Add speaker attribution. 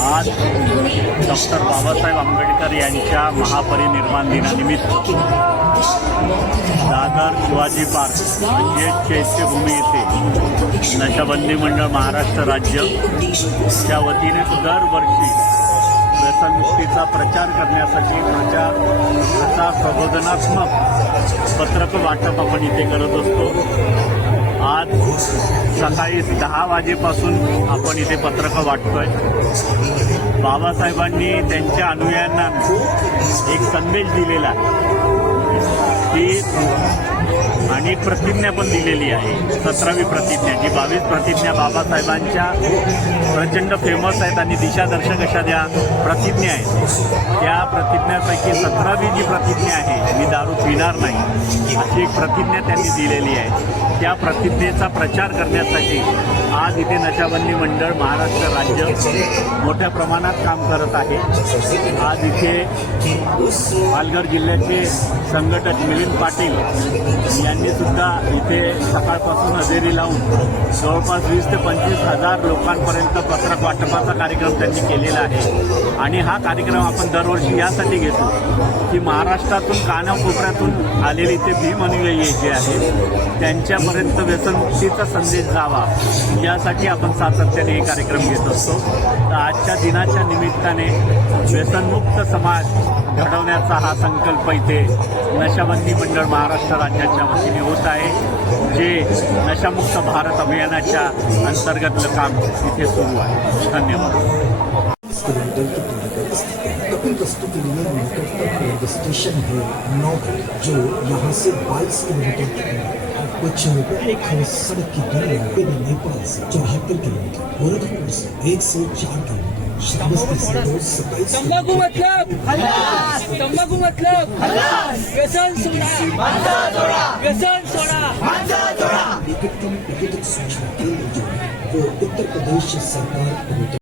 Speaker 1: आज डॉक्टर बाबासाहेब आंबेडकर यांच्या महापरिनिर्वाण दिनानिमित्त दादर शिवाजी पार्क म्हणजे चैत्यभूमी येथे नशाबंदी मंडळ महाराष्ट्र राज्य च्या वतीने दरवर्षी व्यसनमुक्तीचा प्रचार करण्यासाठी प्रचार प्रचार प्रबोधनात्मक पत्रक वाटप आपण इथे करत असतो. आज सकाळी दहा वाजेपासून आपण इथे पत्रकं वाटतोय. बाबासाहेबांनी त्यांच्या अनुयायांना एक संदेश दिलेला की आणि प्रतिज्ञा पण दिलेली आहे. सतरावी प्रतिज्ञा जी बावीस प्रतिज्ञा बाबासाहेबांच्या प्रचंड फेमस आहेत आणि दिशादर्शक अशा ज्या प्रतिज्ञा आहेत त्या प्रतिज्ञापैकी सतरावी जी प्रतिज्ञा आहे मी दारू पिणार नाही अशी एक प्रतिज्ञा त्यांनी दिलेली आहे. त्या प्रतिज्ञेचा प्रचार करण्यासाठी आज इथे नशाबंदी मंडळ महाराष्ट्र राज्य मोठ्या प्रमाणात काम करत आहे. आज इथे पालघर जिल्ह्याचे संघटक मिलिंद पाटील यांनी सुद्धा इथे सकाळपासून हजेरी लावून जवळपास वीस ते पंचवीस हजार लोकांपर्यंत पत्रक वाटपाचा कार्यक्रम त्यांनी केलेला आहे. आणि हा कार्यक्रम आपण दरवर्षी यासाठी घेतो की महाराष्ट्रातून कानाकोपऱ्यातून आलेली ते भीम अनुयायी जे आहेत त्यांच्यापर्यंत व्यसनमुक्तीचा संदेश जावा यासाठी आपण सातत्याने हे कार्यक्रम घेत असतो. तर आजच्या दिनाच्या निमित्ताने व्यसनमुक्त समाज घडवण्याचा हा संकल्प इथे नशाबंदी मंडळ महाराष्ट्र राज्याच्या वतीने होत आहे जे नशामुक्त भारत अभियानाच्या अंतर्गतलं काम इथे सुरू आहे धन्यवाद
Speaker 2: किलोमीटर के लिए निकटतम रेलवे स्टेशन है नौगढ़ जो यहाँ से 22 किलोमीटर की दूरी कुछ एक सड़क की दूरी नेपाल से चौहत्तर किलोमीटर गोरखपुर से एक सौ चार किलोमीटर
Speaker 3: तंबाखू मतलब. तंबाखू मतलब. व्यसन सोडा. व्यसन सोडा.
Speaker 2: निकटतम सूचना केंद्र जो उत्तर प्रदेश सरकार